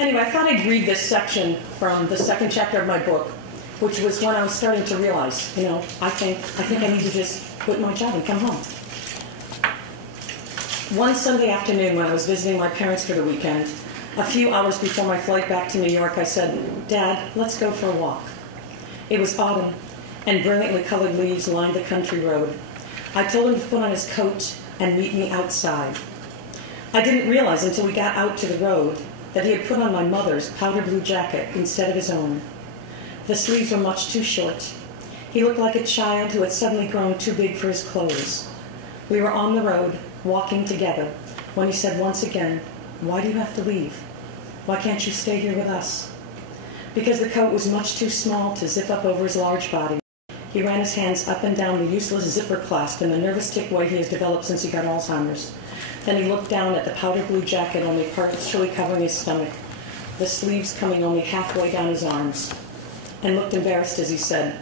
Anyway, I thought I'd read this section from the second chapter of my book, which was when I was starting to realize, I think I need to just quit my job and come home. One Sunday afternoon when I was visiting my parents for the weekend, a few hours before my flight back to New York, I said, "Dad, let's go for a walk." It was autumn, and brilliantly colored leaves lined the country road. I told him to put on his coat and meet me outside. I didn't realize until we got out to the road that he had put on my mother's powder blue jacket instead of his own. The sleeves were much too short. He looked like a child who had suddenly grown too big for his clothes. We were on the road, walking together, when he said once again, "Why do you have to leave? Why can't you stay here with us?" Because the coat was much too small to zip up over his large body. He ran his hands up and down the useless zipper clasp in the nervous tick way he has developed since he got Alzheimer's. Then he looked down at the powder blue jacket only partially covering his stomach, the sleeves coming only halfway down his arms, and looked embarrassed as he said,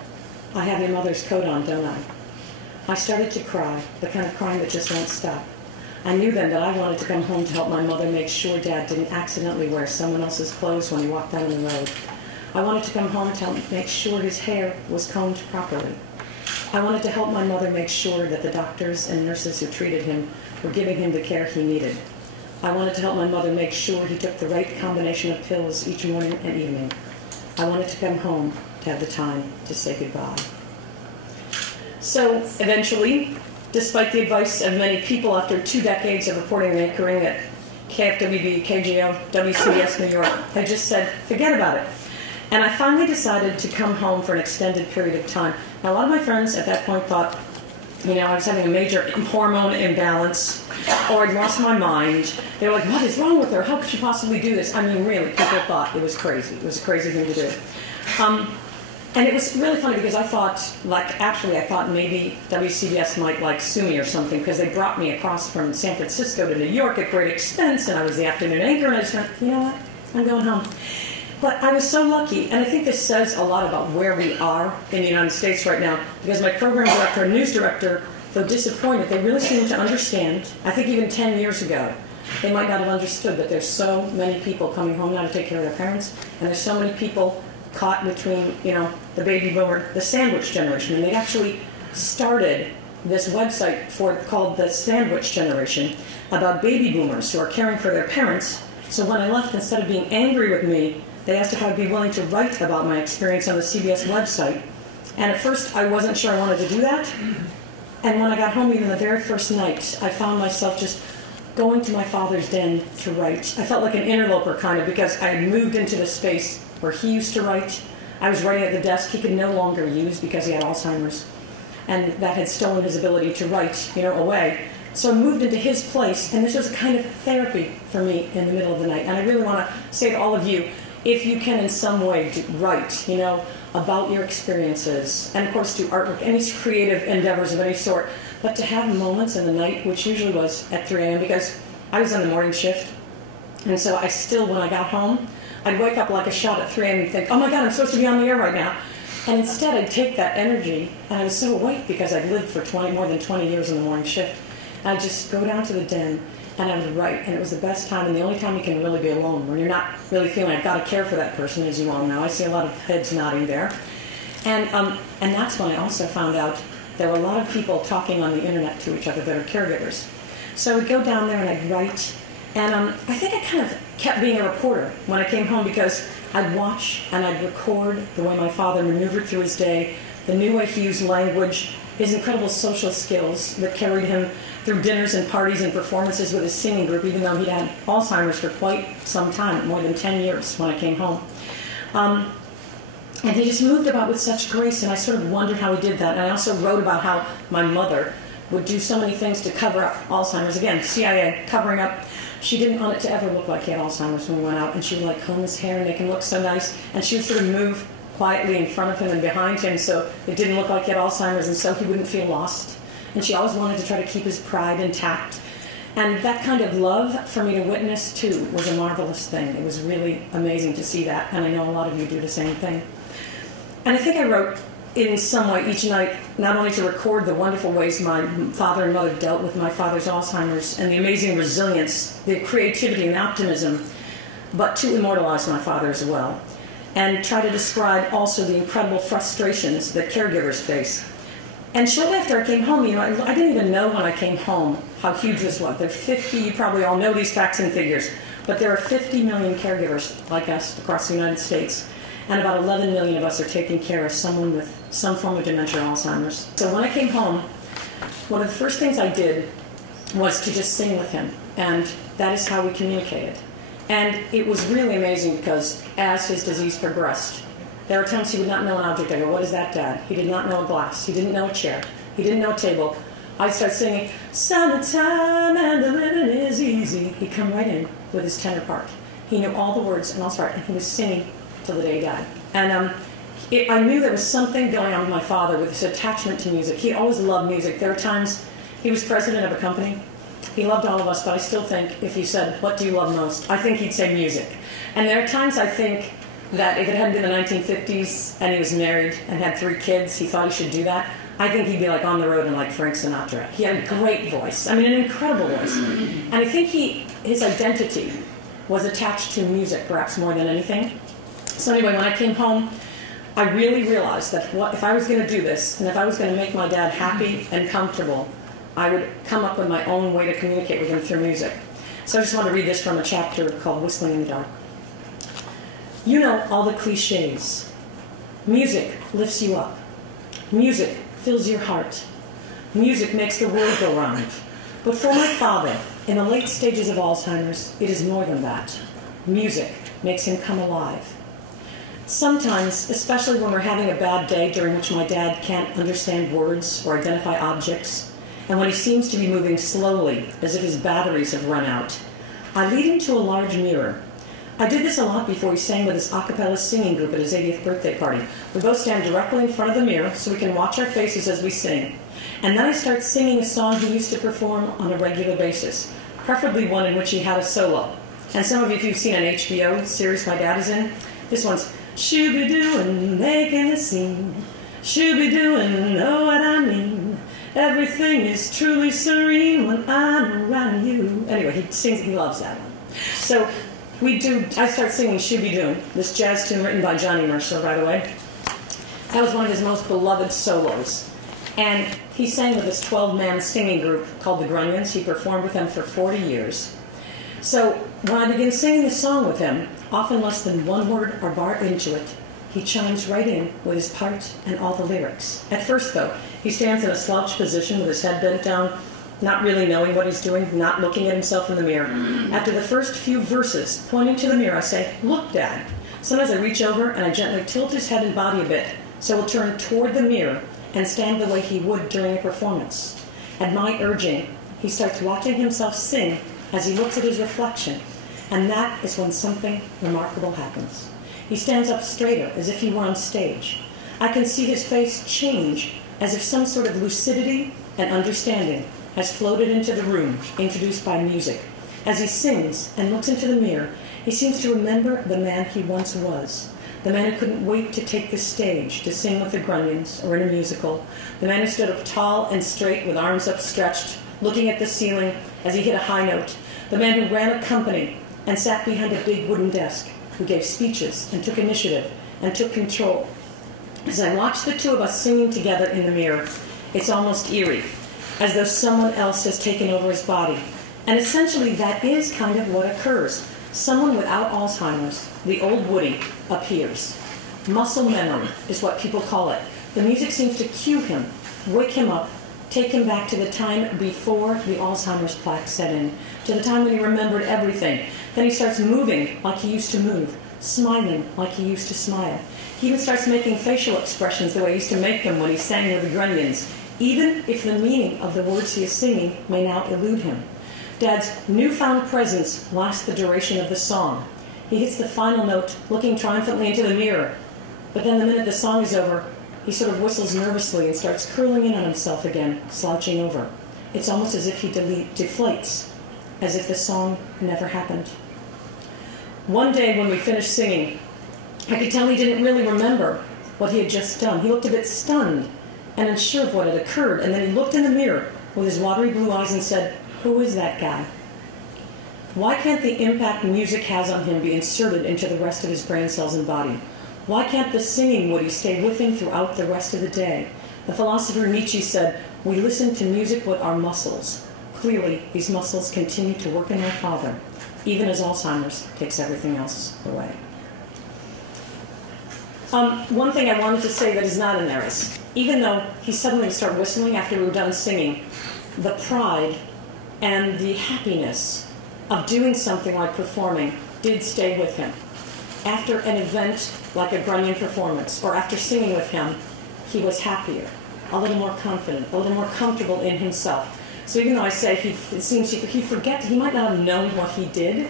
"I have your mother's coat on, don't I?" I started to cry, the kind of crying that just won't stop. I knew then that I wanted to come home to help my mother make sure Dad didn't accidentally wear someone else's clothes when he walked down the road. I wanted to come home to make sure his hair was combed properly. I wanted to help my mother make sure that the doctors and nurses who treated him were giving him the care he needed. I wanted to help my mother make sure he took the right combination of pills each morning and evening. I wanted to come home to have the time to say goodbye. So eventually, despite the advice of many people after 2 decades of reporting and anchoring at KFWB, KGO, WCBS New York, I just said, forget about it. And I finally decided to come home for an extended period of time. Now, a lot of my friends at that point thought, I was having a major hormone imbalance, or I'd lost my mind. They were like, what is wrong with her? How could she possibly do this? I mean, really, people thought it was crazy. It was a crazy thing to do. And it was really funny because I thought maybe WCBS might sue me or something, because they brought me across from San Francisco to New York at great expense, and I was the afternoon anchor, and I just went, you know what, I'm going home. But I was so lucky, and I think this says a lot about where we are in the United States right now, because my program director and news director, though disappointed, they really seem to understand. I think even 10 years ago, they might not have understood that there's so many people coming home now to take care of their parents, and there's so many people caught between, the baby boomer, the sandwich generation. And they actually started this website called the Sandwich Generation, about baby boomers who are caring for their parents. So when I left, instead of being angry with me, they asked if I'd be willing to write about my experience on the CBS website. And at first, I wasn't sure I wanted to do that. And when I got home, even the very first night, I found myself just going to my father's den to write. I felt like an interloper, kind of, because I had moved into the space where he used to write. I was writing at the desk he could no longer use because he had Alzheimer's. And that had stolen his ability to write, away. So I moved into his place, and this was a kind of therapy for me in the middle of the night. And I really want to say to all of you, if you can in some way write, about your experiences, and of course do artwork, any creative endeavors of any sort, but to have moments in the night, which usually was at 3 a.m., because I was on the morning shift, and so I still, when I got home, I'd wake up like a shot at 3 a.m. and think, oh my God, I'm supposed to be on the air right now. And instead I'd take that energy, and I was so awake because I'd lived for more than 20 years in the morning shift, and I'd just go down to the den, and I would write, and it was the best time, and the only time you can really be alone, when you're not really feeling I've got to care for that person, as you all know. I see a lot of heads nodding there. And that's when I also found out there were a lot of people talking on the internet to each other that are caregivers. So I would go down there and I'd write, and I think I kind of kept being a reporter when I came home, because I'd watch and I'd record the way my father maneuvered through his day, the new way he used language, his incredible social skills that carried him through dinners and parties and performances with his singing group, even though he'd had Alzheimer's for quite some time, more than 10 years when I came home. And he just moved about with such grace, and I sort of wondered how he did that. And I also wrote about how my mother would do so many things to cover up Alzheimer's. Again, CIA, covering up. She didn't want it to ever look like he had Alzheimer's when we went out, and she would comb his hair and make him look so nice, and she would sort of move quietly in front of him and behind him so it didn't look like he had Alzheimer's, and so he wouldn't feel lost. And she always wanted to try to keep his pride intact. And that kind of love for me to witness, too, was a marvelous thing. It was really amazing to see that, and I know a lot of you do the same thing. And I think I wrote in some way each night, not only to record the wonderful ways my father and mother dealt with my father's Alzheimer's and the amazing resilience, the creativity and optimism but to immortalize my father as well, and try to describe also the incredible frustrations that caregivers face. And shortly after I came home, I didn't even know when I came home how huge this was. There are 50, you probably all know these facts and figures, but there are 50 million caregivers like us across the United States, and about 11 million of us are taking care of someone with some form of dementia or Alzheimer's. So when I came home, one of the first things I did was to just sing with him, and that is how we communicated. And it was really amazing because as his disease progressed, there were times he would not know an object. I go, "What is that, Dad?" He did not know a glass. He didn't know a chair. He didn't know a table. I'd start singing, "Summertime and the living is easy." He'd come right in with his tenor part. He knew all the words and all the and he was singing till the day he died. And I knew there was something going on with my father with this attachment to music. He always loved music. There were times he was president of a company. He loved all of us, but I still think if you said, "What do you love most?" I think he'd say music. And there are times I think that if it hadn't been the 1950s and he was married and had 3 kids, he thought he should do that. I think he'd be like on the road and like Frank Sinatra. He had a great voice. I mean, an incredible voice. And I think his identity was attached to music, perhaps more than anything. So anyway, when I came home, I really realized that if I was going to do this, and if I was going to make my dad happy and comfortable, I would come up with my own way to communicate with him through music. So I just want to read this from a chapter called Whistling in the Dark. You know all the cliches. Music lifts you up. Music fills your heart. Music makes the world go round. But for my father, in the late stages of Alzheimer's, it is more than that. Music makes him come alive. Sometimes, especially when we're having a bad day during which my dad can't understand words or identify objects, and when he seems to be moving slowly, as if his batteries have run out, I lead him to a large mirror. I did this a lot before he sang with his a cappella singing group at his 80th birthday party. We both stand directly in front of the mirror so we can watch our faces as we sing. And then I start singing a song he used to perform on a regular basis, preferably one in which he had a solo. And some of you, if you've seen an HBO series my dad is in, this one's shoo-be-doo-and making a scene, shoo-be-doo-and know what I mean. Everything is truly serene when I'm around you. Anyway, he sings, he loves that one. So I start singing Shoo-be-doo, this jazz tune written by Johnny Mercer, by the way. That was one of his most beloved solos. And he sang with this 12-man singing group called the Grunions. He performed with them for 40 years. So when I begin singing the song with him, often less than one word or bar into it, he chimes right in with his part and all the lyrics. At first, though, he stands in a slouched position with his head bent down, not really knowing what he's doing, not looking at himself in the mirror. After the first few verses, pointing to the mirror, I say, "Look, Dad." Sometimes I reach over and I gently tilt his head and body a bit, so he'll turn toward the mirror and stand the way he would during a performance. At my urging, he starts watching himself sing as he looks at his reflection, and that is when something remarkable happens. He stands up straighter, as if he were on stage. I can see his face change, as if some sort of lucidity and understanding has floated into the room, introduced by music. As he sings and looks into the mirror, he seems to remember the man he once was, the man who couldn't wait to take the stage to sing with the Grunions or in a musical, the man who stood up tall and straight with arms upstretched, looking at the ceiling as he hit a high note, the man who ran a company and sat behind a big wooden desk, who gave speeches and took initiative and took control. As I watch the two of us singing together in the mirror, it's almost eerie, as though someone else has taken over his body. And essentially that is kind of what occurs. Someone without Alzheimer's, the old Woody, appears. Muscle memory is what people call it. The music seems to cue him, wake him up, take him back to the time before the Alzheimer's plaque set in, to the time when he remembered everything. Then he starts moving like he used to move, smiling like he used to smile. He even starts making facial expressions the way he used to make them when he sang with the Grunions, even if the meaning of the words he is singing may now elude him. Dad's newfound presence lasts the duration of the song. He hits the final note, looking triumphantly into the mirror. But then the minute the song is over, he sort of whistles nervously and starts curling in on himself again, slouching over. It's almost as if he deflates, as if the song never happened. One day when we finished singing, I could tell he didn't really remember what he had just done. He looked a bit stunned and unsure of what had occurred, and then he looked in the mirror with his watery blue eyes and said, "Who is that guy?" Why can't the impact music has on him be inserted into the rest of his brain cells and body? Why can't the singing Woody stay with him throughout the rest of the day? The philosopher Nietzsche said, "We listen to music with our muscles." Clearly, these muscles continue to work in my father, even as Alzheimer's takes everything else away. One thing I wanted to say that is not in there is, even though he suddenly started whistling after we were done singing, the pride and the happiness of doing something like performing did stay with him. After an event like a Grunion performance, or after singing with him, he was happier, a little more confident, a little more comfortable in himself. So even though I say it seems he forget, he might not have known what he did,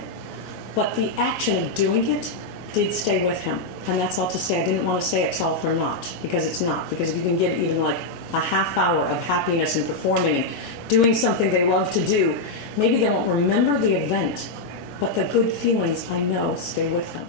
but the action of doing it did stay with him. And that's all to say. I didn't want to say it's all for naught, because it's not. Because if you can get even like a half hour of happiness in performing and doing something they love to do, maybe they won't remember the event, but the good feelings, I know, stay with them.